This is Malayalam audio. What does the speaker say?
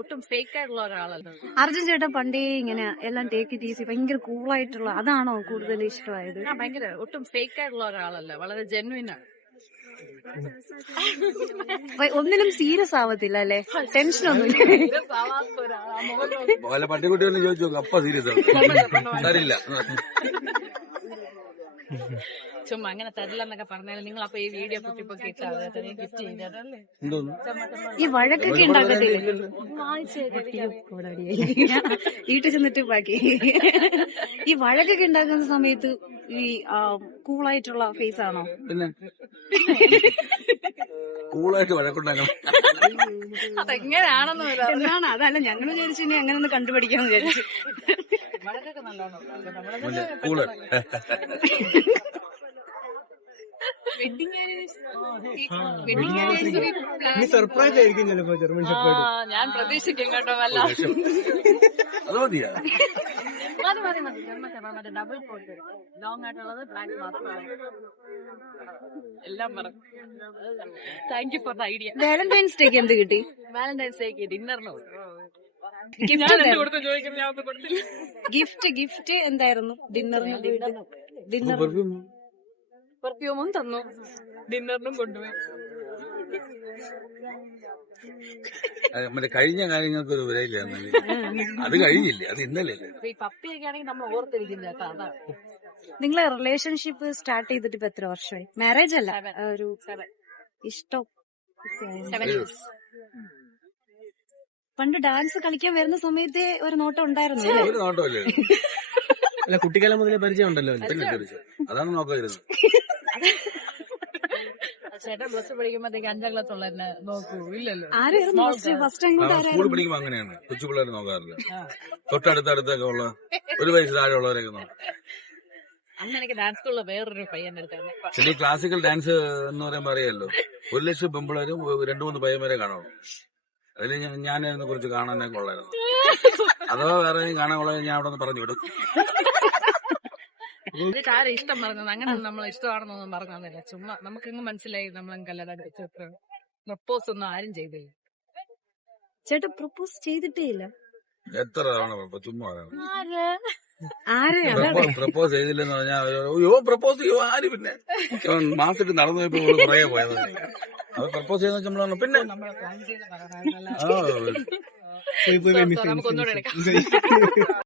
ഒട്ടും ഫേക്ക് ആയിട്ടുള്ള ഒരാളല്ല അർജുൻ ചേട്ടൻ പണ്ടേ ഇങ്ങനെ എല്ലാം ടേക്ക് ഇറ്റ് ഈസി ഭയങ്കര കൂളായിട്ടുള്ള അതാണോ കൂടുതൽ ഇഷ്ടമായത്? ഭയങ്കര ഒട്ടും ഫേക്ക് ആയിട്ടുള്ള ഒരാളല്ല വളരെ ജെന്വിൻ ആണ്. ഒന്നിനും സീരിയസ് ആവത്തില്ല അല്ലെ? ടെൻഷൻ ഒന്നും ആവാത്ത ഒരാളാ. മുഖം നോക്കി വല്ല പട്ടിക്കുട്ടി ഒന്ന് ചോദിച്ചു അപ്പൊ അപ്പ സീരിയസ് ആവും തരില്ല. ചുമ്മാ അങ്ങനെ തരില്ല എന്നൊക്കെ പറഞ്ഞാൽ നിങ്ങൾ അപ്പൊ ഈ വീഡിയോ കുത്തിപ്പൊക്കെ ഗിഫ്റ്റ് എന്തോന്നു? ഈ വഴക്കൊക്കെ ഉണ്ടാക്കത്തില്ലേ? വീട്ടിൽ ചെന്നിട്ട് ബാക്കി. ഈ വഴക്കൊക്കെ ഉണ്ടാക്കുന്ന സമയത്ത് ഈ കൂളായിട്ടുള്ള ഫേസ് ആണോ? പിന്നെ? കൂളായിട്ട് വഴക്കുണ്ടാക്കണം. അതെങ്ങനെയാണെന്ന് വരാം. എന്നാണ് അതല്ല ഞങ്ങൾ വിചാരിച്ചു ഇനി അങ്ങനെ ഒന്ന് കണ്ടുപിടിക്കാന്ന് വിചാരിച്ചു. കൂൾ. സർപ്രൈസ് ആയിരിക്കും ചിലപ്പോ ജർമ്മൻ ഷെപ്പേർഡ്. ഞാൻ പ്രതീക്ഷിക്കും കേട്ടോ വല്ല. അത് മതിയാ? മതി മതി. മതി German shepherd double coat long ആയിട്ടുള്ളത് ബ്ലാക്ക് മാത്രമാണ്. എല്ലാം പറഞ്ഞു thank you for the idea Valentine's ഡേക്ക് എന്ത് കിട്ടി? വാലന്റൈൻസ് ഡേക്ക് ഡിന്നറിനോ ഗിഫ്റ്റ് ഗിഫ്റ്റ് എന്തായിരുന്നു? ഡിന്നറിന് ഡിന്നർ പെർഫ്യൂമും തന്നു. ഡിന്നറിനും കൊണ്ടുപോയി. മറ്റേ കഴിഞ്ഞ കാര്യങ്ങൾക്ക് ഒരു വിലയില്ല. അത് കഴിഞ്ഞില്ല? അത് ഇന്നലെ പപ്പിയൊക്കെ ആണെങ്കിൽ നമ്മൾ ഓർത്തിരിക്കും ചേട്ടാ അതാ നിങ്ങളെ റിലേഷൻഷിപ്പ് സ്റ്റാർട്ട് ചെയ്തിട്ട് ഇപ്പൊ എത്ര വർഷമായി? മാരേജ് അല്ല ഒരു ഇഷ്ടം. ഇയേഴ്സ് പണ്ട് ഡാൻസ് കളിക്കാൻ വരുന്ന സമയത്തെ ഒരു നോട്ടം ഉണ്ടായിരുന്നു ഒരു നോട്ടമല്ലേ അല്ല കുട്ടിക്കാലം മുതലേ പരിചയം ഉണ്ടല്ലോ അതാണ് നോക്കാതിരുന്നത് ചേട്ടൻ പ്ലസ് പഠിക്കുമ്പോഴത്തേക്ക് അഞ്ചാം ക്ലാസ് ഉള്ള നോക്കൂ. ഇല്ലല്ലോ. ആരായിരുന്നു ഫസ്റ്റ് ഫസ്റ്റ് അങ്ങോട്ട് സ്കൂളിൽ ആരായിരുന്നു പഠിക്കുമ്പോ അങ്ങനെയാണ്. കൊച്ചു പിള്ളേർ നോക്കാറില്ല. തൊട്ടടുത്തടുത്തൊക്കെ ഉള്ള ഒരു വയസ്സ് താഴെയുള്ളവരൊക്കെ നോക്കും. അന്ന് എനിക്ക് ഡാൻസ് സ്കൂളിൽ വേറൊരു പയ്യന്റെ അടുത്ത് ചില ഈ ക്ലാസിക്കൽ ഡാൻസ് എന്ന് പറയുമ്പോ അറിയാലോ. ഒരു ലക്ഷം പെമ്പിളരും രണ്ടു മൂന്ന് പയ്യന്മാരെ കാണുള്ളൂ. അതിൽ ഞാൻ അതിനെ കുറിച്ച് കാണാനൊക്കെ ഉള്ളായിരുന്നു അഥവാ വേറെ ആരെയും കാണാൻ ഉള്ളത് ഞാൻ അവിടെ നിന്ന് പറഞ്ഞു വിടും. എന്നിട്ട് ആരും ഇഷ്ടം പറഞ്ഞത് അങ്ങനെ നമ്മൾ ഇഷ്ടമാണെന്നൊന്നും പറഞ്ഞില്ല ചുമ്മാ നമുക്കങ്ങ് മനസ്സിലായി നമ്മൾ കല്യാണം കഴിച്ചത്ര പ്രപ്പോസ് ഒന്നും ആരും ചെയ്തില്ല. ചേട്ടൻ പ്രപ്പോസ് ചെയ്തിട്ടേ ഇല്ല. എത്ര തവണ ചുമ്മാ പ്രപ്പോസ് ചെയ്തില്ലെന്ന് പറഞ്ഞാൽ അയ്യോ പ്രപ്പോസ് ചെയ്യോ? ആര് പിന്നെ? മാസത്തിൽ നടന്നു പോയപ്പോ ഇവൾ പോയത് അത് പ്രപ്പോസ് ചെയ്യുന്ന വെച്ചാൽ നമ്മൾ പിന്നെ നമ്മളെ നമുക്കൊന്നുകൂടെ എടുക്കാം.